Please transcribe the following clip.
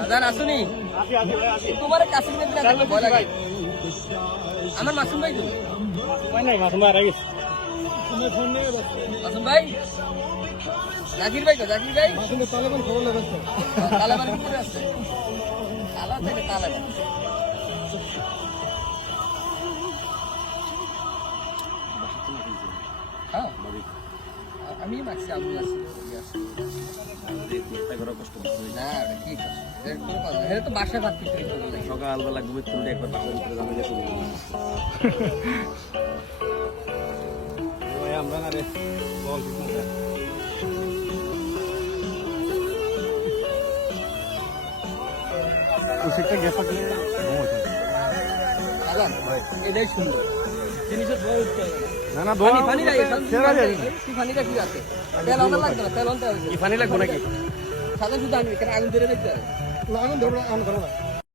দাদা আসুনি তোমার কাছে ভয় লাগে আমার মাসুম ভাই তো মাসুম ভাই জাকির ভাই তো জাকির ভাই তালেবান খবর লাগাচ্ছে তালেবান ভিতরে আছে তালা থেকে তালেবান হ্যাঁ আমি মাসি আবুল আসি তো বাসায় ভাত সকালবেলা ঘুমে তুলে একবার বাসার ভিতরে জানাজা শুরু আমরা না রে বল এটাই সুন্দর জিনিসের পানি লাগে পানিটা কি আছে তেল অনেক লাগবে না তেল অনতে হবে পানি লাগবে নাকি সাদা শুধু আমি আগুন ধরে দেখতে হবে আগুন ধরবো আগুন ধরো না